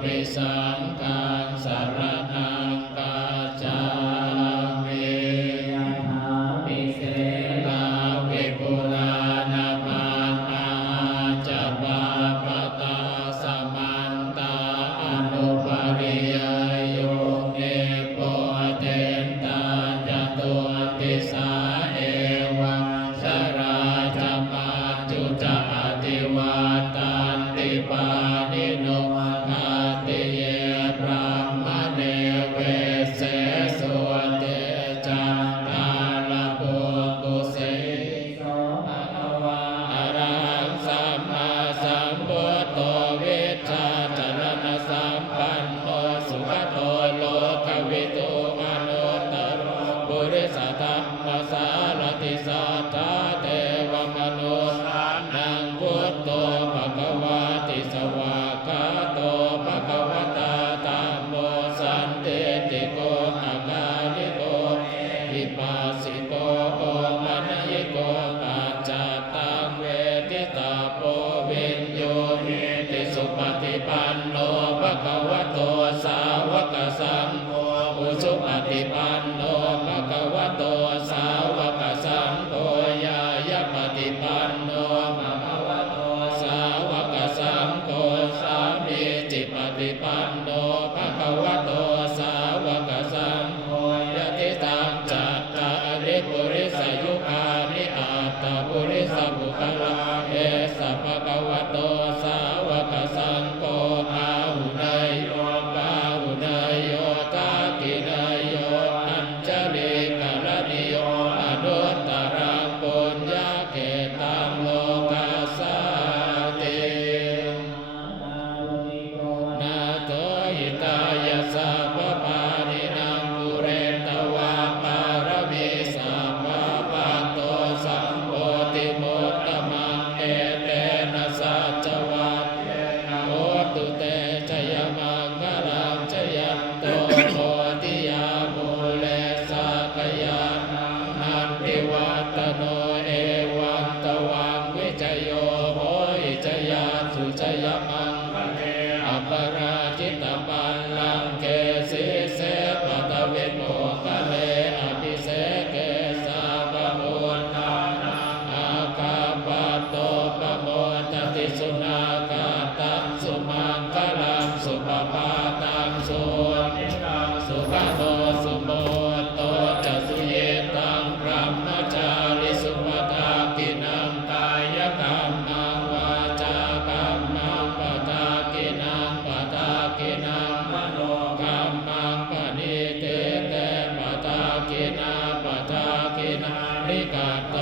ปิสังฆังสรณังกัจฉามิยะถาปิเสลาวิปุลานามานาจะปาปตาสมันตาอนุปริยโยเนโปเทนตาจตุติสาเอวังสราจมาจุจาติวาตันติปานิโนอาติเยพระมเนเวเสสุเตจันตาลปุตุเสโสภะคะวาอะระหังสัมมาสัมพุทโธวิชชาจรณะสัมปันโนสุขโตโลกวิทูอนุตตรปุริสธัมมสารติสัทธาเทวมนุสสานังพุทโธภควาติสวากขาโตภควตาธัมโมสันติติโกอาการิโกอิปัสสิโกโอปัญญิโกปัจจตังเวทิตาโพวินโยหิติสุปฏิปันโนภควโตสาวกสังโฆอุสุปฏิปันโนภควโตสาวกสังโฆญาญาปฏิปันโนภควโตสาวกสังโฆสามีจิปฏิปันโนภควโตสาวกสังโฆยะติตังจัตตาริปุริสยุคานิอัตตปุริสบุคลาเอสะภควโตสาวกสังโฆอาหุเนยโยปาหุเนยโยตากิเนยโยอัญจลิกรณิโยอนุตตรังปุญญาเกตังโลกัสสตินาโตหิตายะสัพพปานินังปุเรนตวาปารมิสัพพะปัตโตสัมโพธิมุตตมังเอเตนะสัจจวัตเยนะโหตุเตชยมังคลังชยันโตโพธิยามูเลสักยานันติวัตโนเอวังตวังวิจโยโหอิจยาสุจยมังคะเทอัปราจิตปัลลังเกสิเสปตวิโมคะเลอภิเสเกสาปโมทานังอาคาปโตปโมทติสุนาคาตังสุมังคลังสุปปาตังสุนิรังสุขโตสุโมโตจะสุเยตังพระมจาริสุปทากินังกายกรรมังวาจากรรมังปทากินังปทากินังมโนกรรมังปณิเตเตปทากินาปทากินาริกาโต